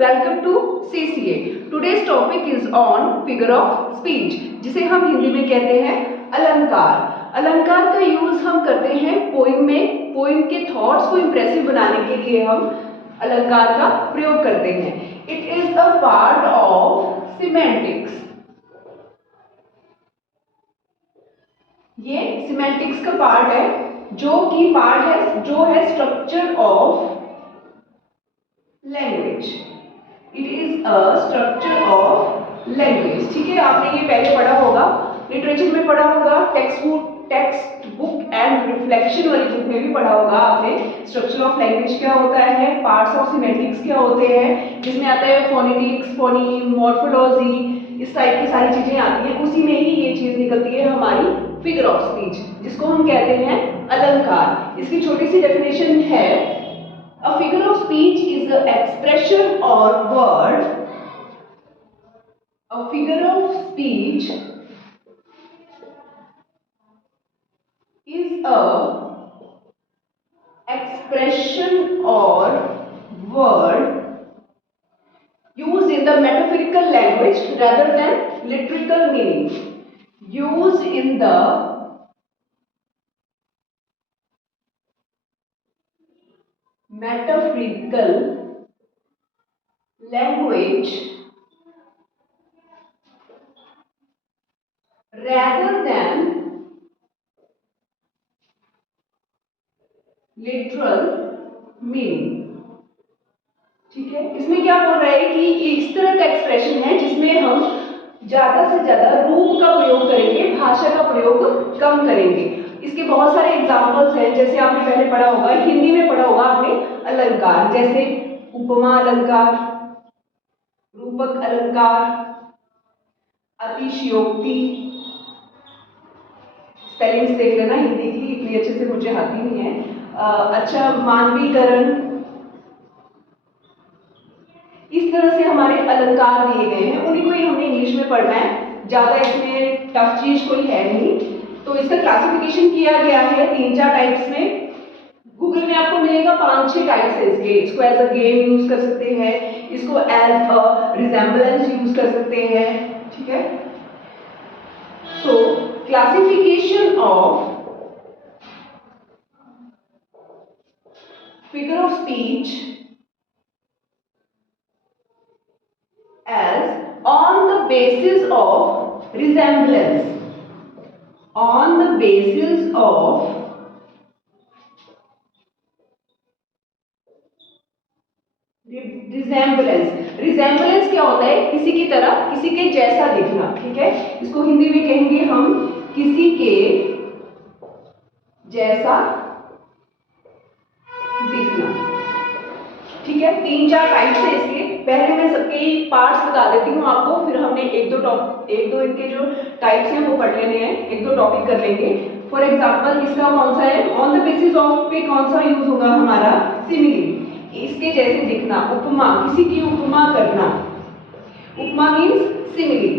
welcome to CCA. Today's topic is on figure of speech, जिसे हम हिंदी में कहते हैं अलंकार। अलंकार का यूज हम करते हैं पोइम में। पोइम के थॉट्स को इंप्रेसिव बनाने के लिए हम अलंकार का प्रयोग करते हैं। It is a part of semantics. ये सिमेंटिक्स का पार्ट है, जो है structure of language. It is a structure of language. ठीक है, आपने ये पहले पढ़ा होगा, लिटरेचर में पढ़ा होगा, टेक्स्ट बुक एंड रिफ्लेक्शन वाली बुक में भी पढ़ा होगा आपने। स्ट्रक्चर ऑफ लैंग्वेज क्या होता है, पार्ट्स ऑफ सिमेंटिक्स क्या होते हैं, जिसमें आता है फोनेटिक्स, फोनीम, मॉर्फोलॉजी, इस टाइप की सारी चीजें आती हैं। उसी में ही ये चीज निकलती है हमारी फिगर ऑफ स्पीच, जिसको हम कहते हैं अलंकार। इसकी छोटी सी डेफिनेशन है, a figure of speech is an expression or word. A figure of speech is a expression or word used in the metaphorical language rather than literal meaning. Used in the metaphorical language rather than literal meaning. ठीक है, इसमें क्या बोल रहा है कि इस तरह का एक्सप्रेशन है जिसमें हम ज्यादा से ज्यादा रूप का प्रयोग करेंगे, भाषा का प्रयोग कम करेंगे। इसके बहुत सारे एग्जांपल्स हैं, जैसे आपने पहले पढ़ा होगा, हिंदी में पढ़ा होगा आपने अलंकार, जैसे उपमा अलंकार, रूपक अलंकार, अतिशयोक्ति। स्पेलिंग्स देख लेना हिंदी की, इतनी अच्छे से मुझे आती नहीं है। अच्छा, मानवीकरण। इस तरह से हमारे अलंकार दिए गए हैं, उन्हीं को ही हमने इंग्लिश में पढ़ना है। ज्यादा इसमें टफ चीज कोई है नहीं। तो इसका क्लासिफिकेशन किया गया है 3-4 टाइप्स में। गूगल में आपको मिलेगा 5-6 टाइप्स है इसके। इसको एज अ गेम यूज कर सकते हैं, इसको एज अ रिजेम्बलेंस यूज कर सकते हैं। ठीक है, सो classification of figure of speech as on the basis of resemblance. On the basis of resemblance. resemblance क्या होता है, किसी की तरह, किसी के जैसा दिखना। ठीक है, इसको हिंदी में कहेंगे हम किसी के जैसा दिखना। ठीक है, 3-4 टाइप्स है इसके। पहले मैं सबके पार्ट्स बता देती हूँ आपको, फिर हमने एक दो इनके जो टाइप्स हैं वो पढ़ लेने हैं, 1-2 टॉपिक कर लेंगे। फॉर एग्जांपल इसका कौन सा है, ऑन द बेसिस ऑफ पे कौन सा यूज होगा हमारा, सिमिली, इसके जैसे दिखना। उपमा, किसी की उपमा करना, उपमा मीन्स सिमिली।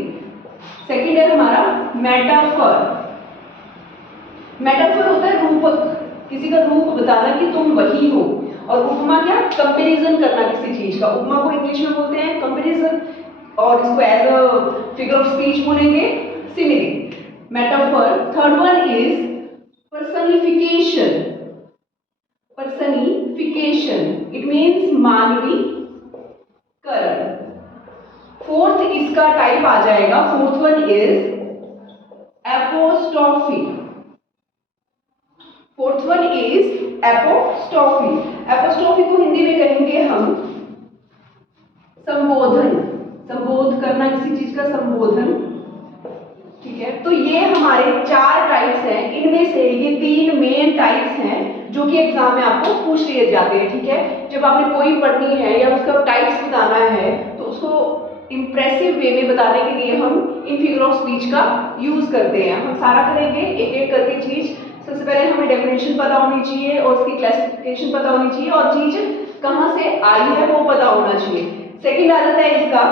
सेकंड है हमारा मेटाफर। मेटाफर होता है रूपक, किसी का रूप बताना कि तुम वही हो। और उपमा क्या, कंपैरिजन करना किसी चीज का। उपमा को इंग्लिश में बोलते हैं कंपैरिजन, और इसको as a figure of speech बोलेंगे simile. Metaphor. Third one is personification. Personification, it means मानवीकरण। फोर्थ इसका टाइप आ जाएगा, fourth one is apostrophe. Fourth one is apostrophe. Apostrophe को हिंदी में कहेंगे हम संबोधन। संबोध करना किसी चीज का, संबोधन। ठीक है, तो ये हमारे 4 टाइप्स हैं। इनमें से ये 3 मेन टाइप्स हैं जो कि एग्जाम में आपको पूछ लिए जाते हैं। ठीक है, जब आपने पोइम पढ़नी है या उसका टाइप्स बताना है, तो उसको इंप्रेसिव वे में बताने के लिए हम इन फिगर ऑफ स्पीच का यूज करते हैं। हम सारा करेंगे एक एक करके चीज। सबसे पहले हमें डेफिनेशन पता होनी चाहिए और उसकी क्लासिफिकेशन पता होनी चाहिए, और चीज कहां से आई है वो पता होना चाहिए। सेकंड आ जाता है इसका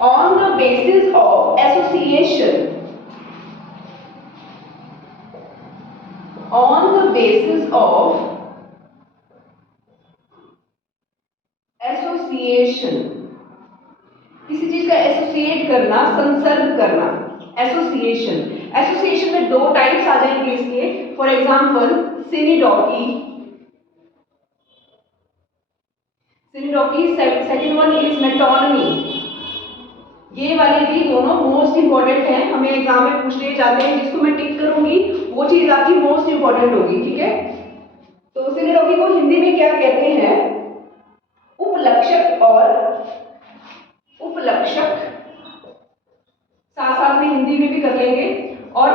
on the basis of association. On the basis of association, किसी चीज का एसोसिएट करना, संसर्ग करना, एसोसिएशन। एसोसिएशन में दो टाइप्स आ जाएंगे इसके, for example synecdoche, second one is metonymy. ये वाले भी दोनों मोस्ट इंपॉर्टेंट हैं, हमें एग्जाम में पूछने जाते हैं, जिसको मैं टिक करूंगी वो चीज आपकी मोस्ट इंपॉर्टेंट होगी, ठीक है। तो सिनिडॉकी को हिंदी में क्या कहते हैं? उपलक्षक और उपलक्षक, साथ साथ में हिंदी में भी कर लेंगे। और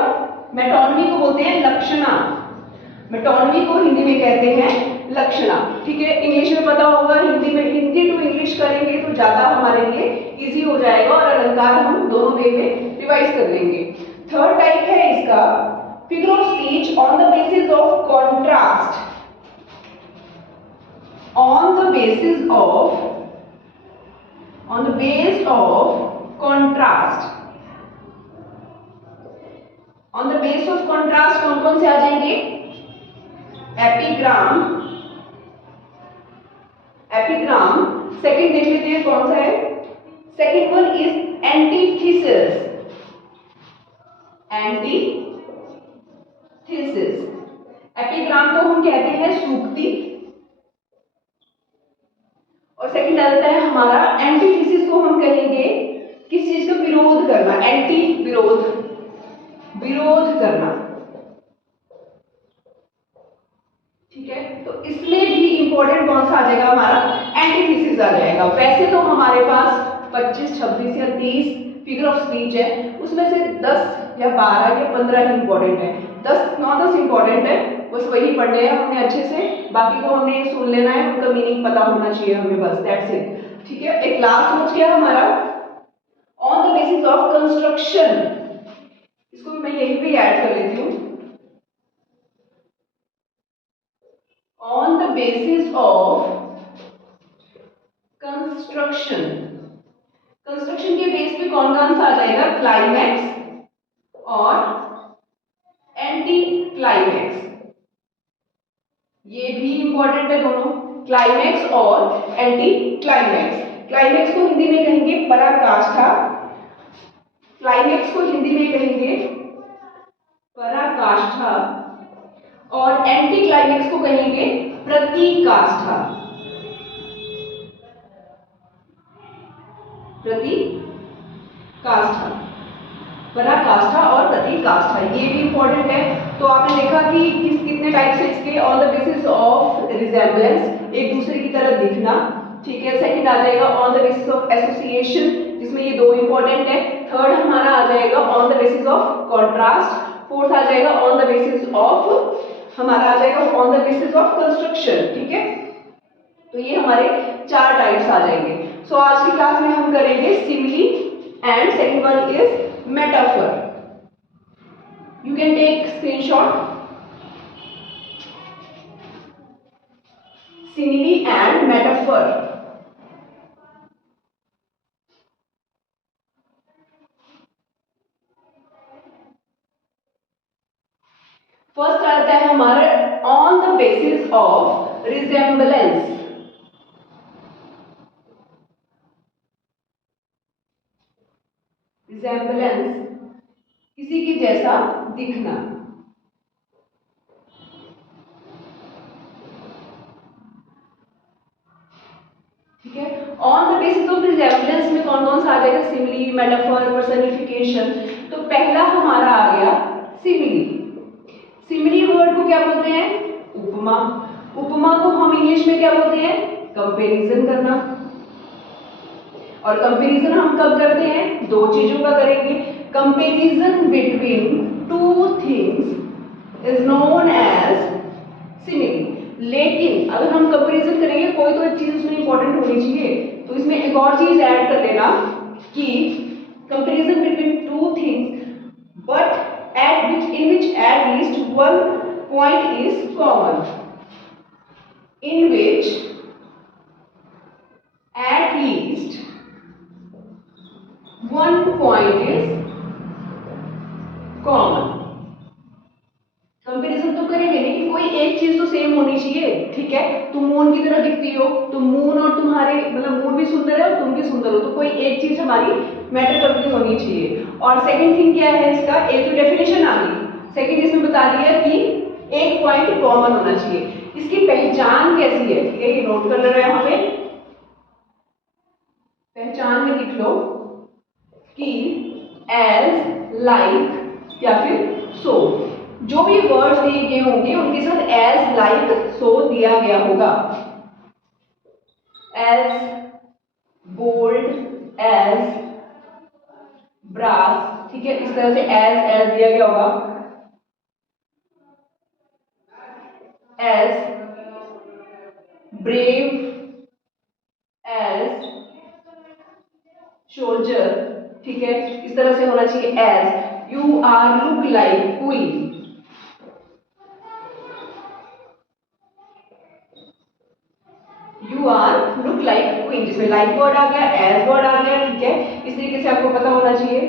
मेटोनमी को बोलते हैं लक्षणा, मेटोनमी को हिंदी में कहते हैं लक्षणा, ठीक है। इंग्लिश में पता होगा, हिंदी में हिंदी टू इंग्लिश करेंगे तो ज्यादा हमारे लिए इजी हो जाएगा, और अलंकार हम दोनों वे में रिवाइज कर लेंगे। थर्ड टाइप है इसका figure of speech on the basis of contrast, on the basis of contrast। on the base of contrast कौन कौन से आ जाएंगे? Epigram, epigram. सेकंड देख लेते हैं कौन सा है। Second one is antithesis, antithesis. Epigram को हम कहते हैं सूक्ति, और सेकंड आता है हमारा एंटीथेसिस को हम कहेंगे किस चीज का विरोध करना, एंटी विरोध, विरोध करना, ठीक है। तो इसमें भी इंपॉर्टेंट कौन सा आ जाएगा? हमारा एंटीथेसिस आ जाएगा। वैसे तो हमारे पास 25, 26 या 30 फिगर ऑफ स्पीच है, उसमें से 10 या 12 या 15 ही इंपॉर्टेंट है, 10 इंपॉर्टेंट है, बस वही पढ़ने हैं हमने अच्छे से, बाकी को हमने सुन लेना है, उनका मीनिंग पता होना चाहिए हमें, बस दैट्स इट, ठीक है। एक लास्ट बच गया हमारा on the basis of construction, इसको मैं यहीं पे ऐड कर लेती हूँ। On the basis of construction, construction के बेस पे कौन कौन सा आ जाएगा? क्लाइमैक्स और एंटी क्लाइमैक्स, ये भी इंपॉर्टेंट है दोनों, क्लाइमैक्स और एंटी क्लाइमैक्स। क्लाइमैक्स को हिंदी में कहेंगे पराकाष्ठा, क्लाइमैक्स को हिंदी में कहेंगे पराकाष्ठा, और एंटी क्लाइमैक्स को कहेंगे प्रतिकाष्ठा, प्रतिकाष्ठा, पराकाष्ठा और प्रतिकाष्ठा, ये भी इंपॉर्टेंट है। तो आपने देखा कि कितने टाइप से इसके on the basis of resemblance, एक दूसरे की तरह दिखना, ठीक है। सेकंड आ जाएगा on the basis of association, जिसमें ये दो इंपॉर्टेंट है। थर्ड हमारा आ जाएगा on the basis of contrast. Fourth आ जाएगा ऑन द बेसिस ऑफ, हमारा आ जाएगा on the basis of construction, ठीक है। तो ये हमारे 4 टाइप्स आ जाएंगे। सो आज की क्लास में हम करेंगे simile and second one is metaphor. You can take screenshot. Simile and metaphor. First आता है हमारा on the basis of resemblance. Resemblance, किसी के जैसा दिखना, ठीक है। On the basis of resemblance में कौन कौन सा आ जाएगा? Simile, metaphor, personification. तो पहला हमारा आ गया सिमिली। सिमिली वर्ड को क्या बोलते हैं? उपमा। उपमा को हम इंग्लिश में क्या बोलते हैं? कंपैरिजन करना। और कंपैरिजन हम कब करते हैं? दो चीजों का करेंगे। Comparison between two things is known as simile. लेकिन अगर हम कंपैरिजन करेंगे, कोई तो एक चीज उसमें इंपॉर्टेंट होनी चाहिए, तो इसमें एक और चीज ऐड कर लेना कि comparison between two things but in which at least one point is common, in which at least one point is common। Comparison तो करेंगे, लेकिन कोई एक चीज तो सेम होनी चाहिए, ठीक है। तुम मून की तरह दिखती हो, तो मून और तुम्हारे मतलब मून भी सुंदर है और तुम भी सुंदर हो, तो कोई एक चीज हमारी मैटर करती होनी चाहिए। और सेकंड थिंग क्या है इसका, एक तो डेफिनेशन आ गई, सेकंड इसमें बता दिया कि एक पॉइंट कॉमन होना चाहिए। इसकी पहचान कैसी है, ठीक है, ये नोट कर लो यहाँ पे, पहचान में लिख लो कि एज, लाइक या फिर सो, जो भी वर्ड्स दिए गए होंगे उनके साथ एज, लाइक, सो दिया गया होगा। एज बोल्ड, एज ब्रास, ठीक है, इस तरह से एज दिया गया होगा। एज ब्रेव, एज सोल्जर, ठीक है, इस तरह से होना चाहिए। As you are look like queen, you are look like queen, जिसमें लाइक वर्ड आ गया, एज वर्ड आ गया, ठीक है, इस तरीके से आपको पता होना चाहिए।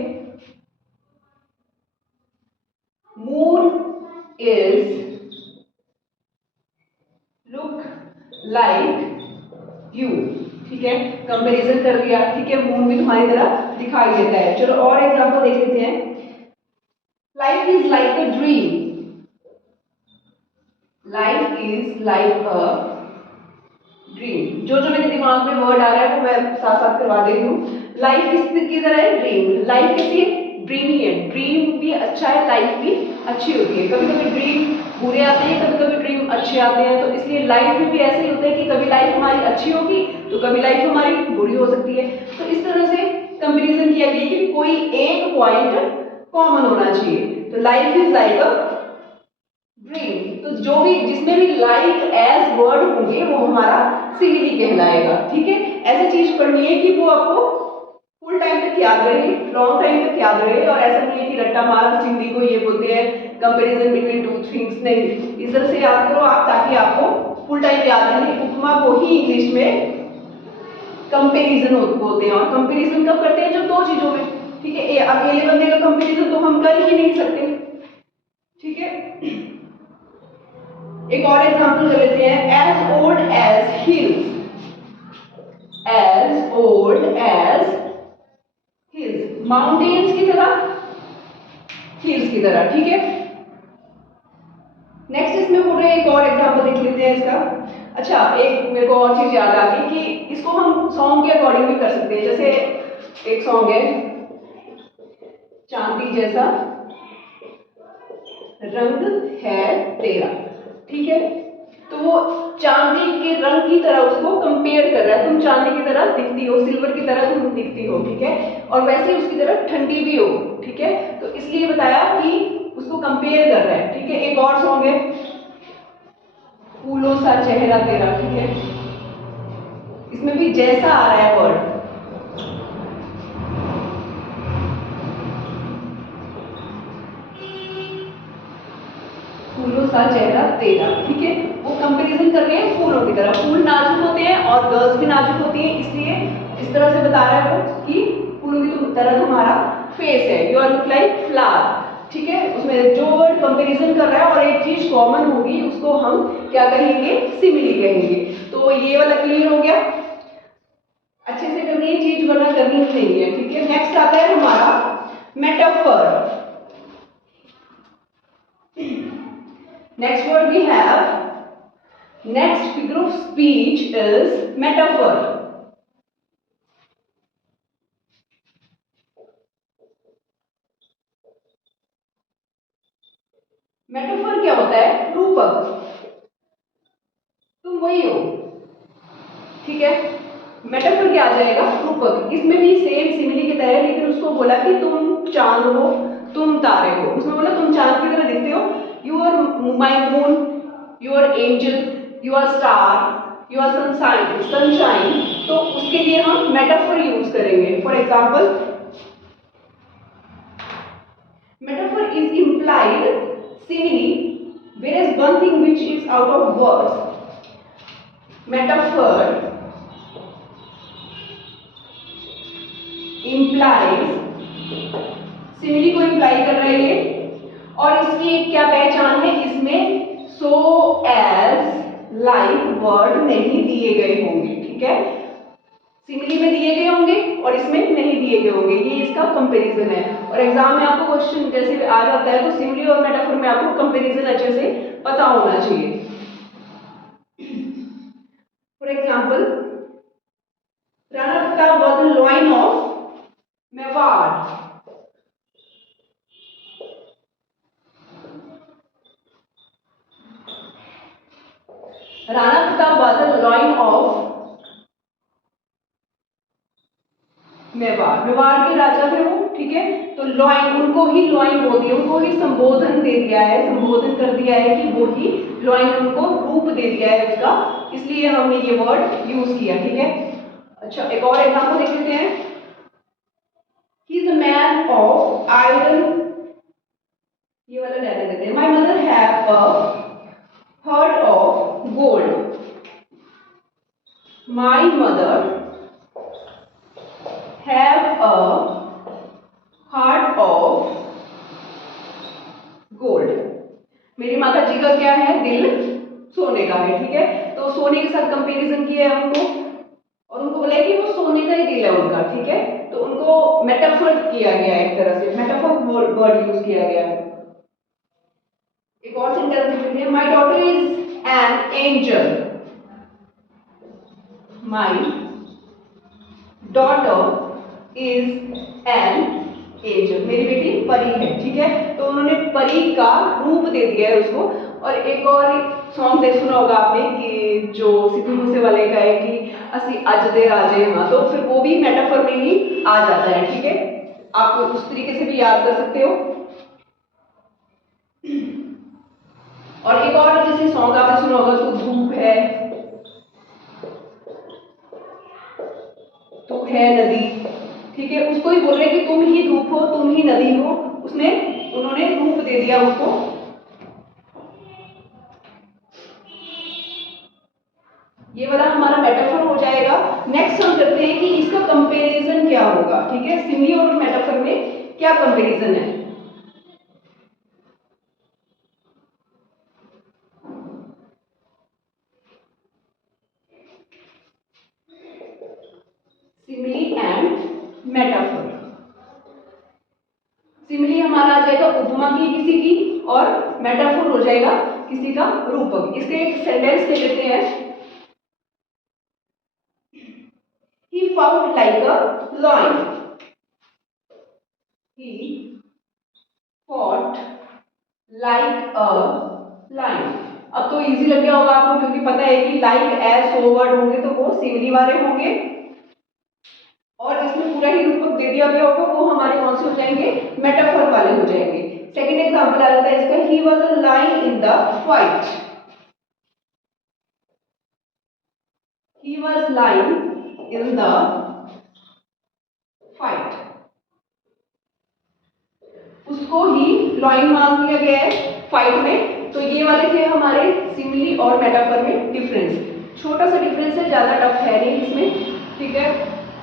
Moon is look like you, ठीक है, कंपैरिजन कर दिया, ठीक है, मून भी तुम्हारी तरह दिखाई देता है। चलो और एग्जांपल देख लेते हैं। Life is like a dream, life is like a dream, जो जो मेरे दिमाग में वर्ड आ रहा है वो मैं साथ साथ करवा दे रही हूँ। लाइफ किस तरह है, ड्रीम, लाइफ कैसी है, ड्रीमी है, ड्रीम भी अच्छा है, लाइफ भी अच्छी होती है। कभी कभी ड्रीम बुरे आते हैं, कभी कभी ड्रीम अच्छे आते हैं, तो इसलिए लाइफ में भी ऐसे ही होता है कि कभी लाइफ हमारी अच्छी होगी तो कभी लाइफ हमारी बुरी हो सकती है। तो इस तरह से कंपेरिजन किया गया कि कोई एक पॉइंट कॉमन होना चाहिए। तो life is like a dream, तो जो भी जिसमें भी लाइक एज वर्ड होंगे वो हमारा सिमिली कहलाएगा, ठीक है। ऐसी चीज पढ़नी है कि वो आपको फुल टाइम तक याद रहे, लॉन्ग टाइम तक याद रहे, और ऐसा नहीं है कि रट्टा मारा सिंधी को ये बोलते हैं कंपैरिजन बिटवीन टू थिंग्स, नहीं, इस तरह से याद करो आप ताकि आपको फुल टाइम याद रहे। उपमा को ही इंग्लिश में कंपैरिजन बोलते हैं, और कंपैरिजन कब करते हैं, जब दो चीजों में, ठीक है। अकेले बंदे का कंपैरिजन तो हम कर ही नहीं सकते, ठीक है। एक और एग्जांपल ले लेते हैं, as old as hills, as old as hills, mountains की तरह, हिल्स की तरह, ठीक है। नेक्स्ट इसमें बोल रहे हैं, एक और एग्जांपल देख लेते हैं इसका। अच्छा, एक मेरे को और चीज याद आ गई कि इसको हम सॉन्ग के अकॉर्डिंग भी कर सकते हैं। जैसे एक सॉन्ग है, चांदी जैसा रंग है तेरा, ठीक है, तो वो चांदी के रंग की तरह उसको कंपेयर कर रहा है, तुम चांदी की तरह दिखती हो, सिल्वर की तरह तुम दिखती हो, ठीक है, और वैसे ही उसकी तरह ठंडी भी हो, ठीक है, तो इसलिए बताया कि उसको कंपेयर कर रहा है, ठीक है। एक और सॉन्ग है, फूलों सा चेहरा तेरा, ठीक है, इसमें भी जैसा आ रहा है वर्ड, फूलों सा चेहरा तेरा, ठीक है, वो कंपैरिजन कर रहे हैं फूलों की तरह। फूल नाजुक होते हैं और गर्ल्स भी नाजुक होती हैं, इसलिए इस तरह से बता रहा है वो कि फूलों की तरह तुम्हारा फेस है, you are look like flower, ठीक है। उसमें जो वर्ड कंपैरिजन कर रहा है और एक चीज कॉमन होगी उसको हम क्या कहेंगे, सिमिली कहेंगे। तो ये वाला क्लियर हो गया, अच्छे से करनी है चीज वरना करनी नहीं है, ठीक है। नेक्स्ट आता है हमारा metaphor. Next word we have, next figure of speech is metaphor. Metaphor क्या होता है, रूपक, तुम वही हो, ठीक है। मेटाफर क्या आ जाएगा, रूपक, इसमें भी सेम सिमिली की तरह, लेकिन उसको बोला कि तुम चांद हो, तुम तारे हो, उसमें बोला तुम चांद की तरह दिखते हो, you are my moon, you are angel, you are star, you are sunshine, तो उसके लिए हम मेटाफर यूज करेंगे। For example, metaphor is implied simile, whereas one thing which is out of words. Metaphor implies, simile को imply कर रहे हैं, और इसकी एक क्या पहचान है, इसमें so as like वर्ड नहीं दिए गए होंगे, ठीक है। सिमिली और इसमें नहीं दिए गए होंगे, ये इसका कंपैरिजन है। और एग्जाम में आपको क्वेश्चन जैसे आ जाता है तो सिमिली और मेटाफर में आपको कंपैरिजन अच्छे से पता होना चाहिए। For example, Rana Pratap was the lion of Mewar. Rana Pratap was the lion of Mewar. Mewar के राजा थे वो, ठीक है। तो लॉइन, उनको ही लॉइन बोल दिया, उनको ही संबोधन दे दिया है, संबोधन कर दिया है कि वो ही लॉइन, उनको रूप दे दिया है उसका, इसलिए हमने ये वर्ड यूज किया, ठीक है। अच्छा, एक और एग्जांपल देख लेते हैं। He is a man of iron, ये वाला लेने देते हैं। My mother have a hurt of gold. My mother have a heart of gold। मेरी माता जी का क्या है, दिल सोने का है, ठीक है। तो सोने के साथ कंपैरिजन किया है उनको, और उनको बोला है कि वो सोने का ही दिल है उनका, ठीक है। तो उनको मेटाफर किया गया है, एक तरह से मेटाफर वर्ड यूज किया गया है। एक और सेंटेंस लिखते हैं। My daughter is an angel. My daughter is an angel, मेरी बेटी परी है, ठीक है। तो उन्होंने परी का रूप दे दिया है उसको। और एक और सॉन्ग देख सुना होगा आपने कि जो सिद्धू मूसेवाले का है कि असी अज दे राजे हाँ, तो फिर वो भी मेटाफर में ही आ जाता है, ठीक है। आप उस तरीके से भी याद कर सकते हो। और एक और जैसे सॉन्ग आपने सुना होगा, तो धूप है, तो है नदी, ठीक है। उसको ही बोल रहे कि तुम ही धूप हो, तुम ही नदी हो, उसमें उन्होंने रूप दे दिया उसको। ये वाला हमारा मेटाफर हो जाएगा। नेक्स्ट हम करते हैं कि इसका कंपैरिजन क्या होगा, ठीक है। सिमिली और मेटाफर में क्या कंपैरिजन है। Simile and metaphor. सिमिली हमारा आ जाएगा उपमा की किसी की, और मेटाफर हो जाएगा किसी का रूपक। इसके एक सेंटेंस ले लेते हैं। He fought like a lion. He fought like a lion. अब तो इजी लग गया होगा आपको, क्योंकि पता है कि लाइक एज सो वर्ड होंगे तो वो सिमिली वाले होंगे, और इसमें पूरा ही रूपक दे दिया गया होगा वो हमारे कौन से हो जाएंगे, मेटाफर वाले हो जाएंगे। सेकंड एग्जांपल आ जाता है इसका। He was a line in the fight. He was line in the fight, उसको ही लॉइन मान दिया गया है फाइट में। तो ये वाले थे हमारे सिमिली और मेटाफर में डिफरेंस। छोटा सा डिफरेंस है, ज्यादा टफ है नहीं इसमें, ठीक है।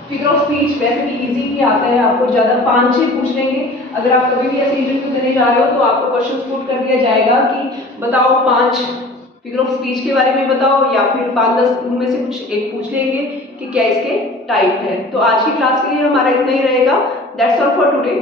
फिगर ऑफ स्पीच वैसे भी इजी ही आता है, आपको ज्यादा 5-6 पूछ लेंगे। अगर आप कभी भी ऐसे इंटरव्यू देने जा रहे हो तो आपको क्वेश्चन पुट कर दिया जाएगा कि बताओ 5 फिगर ऑफ स्पीच के बारे में बताओ, या फिर 5-10 उनमें से कुछ एक पूछ लेंगे कि क्या इसके टाइप है। तो आज की क्लास के लिए हमारा इतना ही रहेगा। That's all for today.